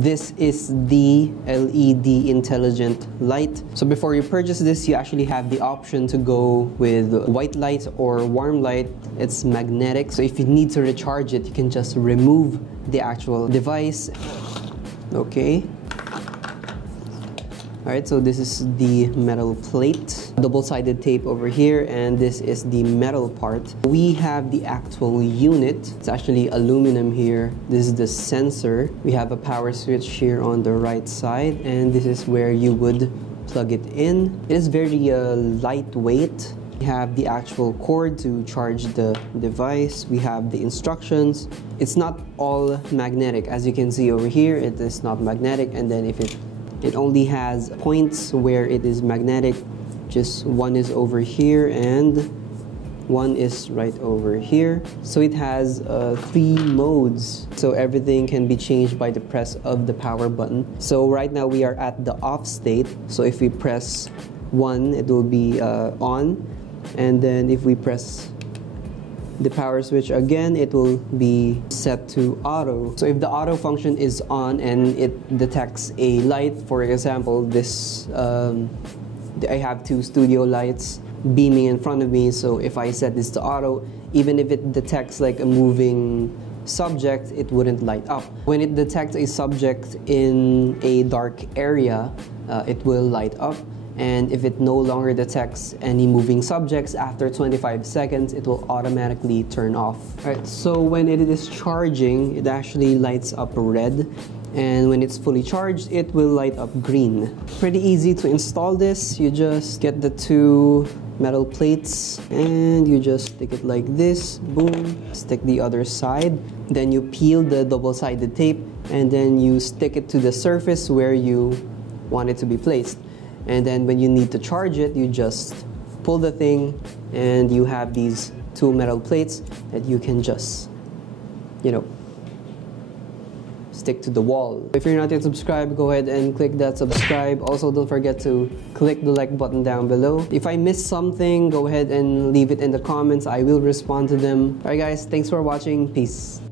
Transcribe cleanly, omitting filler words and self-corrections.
This is the LED intelligent light. So before you purchase this, you actually have the option to go with white light or warm light. It's magnetic, so if you need to recharge it, you can just remove the actual device. Okay. Alright, so this is the metal plate, double-sided tape over here, and this is the metal part. We have the actual unit. It's actually aluminum here. This is the sensor. We have a power switch here on the right side, and this is where you would plug it in. It is very lightweight. We have the actual cord to charge the device. We have the instructions. It's not all magnetic. As you can see over here, it is not magnetic, and then if it only has points where it is magnetic. Just one is over here and one is right over here. So it has 3 modes. So everything can be changed by the press of the power button. So right now we are at the off state. So if we press 1, it will be on. And then if we press the power switch again, it will be set to auto. So if the auto function is on and it detects a light, for example, this I have 2 studio lights beaming in front of me. So if I set this to auto, even if it detects like a moving subject, it wouldn't light up. When it detects a subject in a dark area, it will light up. And if it no longer detects any moving subjects, after 25 seconds, it will automatically turn off. Alright, so when it is charging, it actually lights up red. And when it's fully charged, it will light up green. Pretty easy to install this. You just get the 2 metal plates and you just stick it like this. Boom. Stick the other side. Then you peel the double-sided tape and then you stick it to the surface where you want it to be placed. And then when you need to charge it, you just pull the thing and you have these 2 metal plates that you can just, stick to the wall. If you're not yet subscribed, go ahead and click that subscribe. Also, don't forget to click the like button down below. If I missed something, go ahead and leave it in the comments. I will respond to them. Alright guys, thanks for watching. Peace.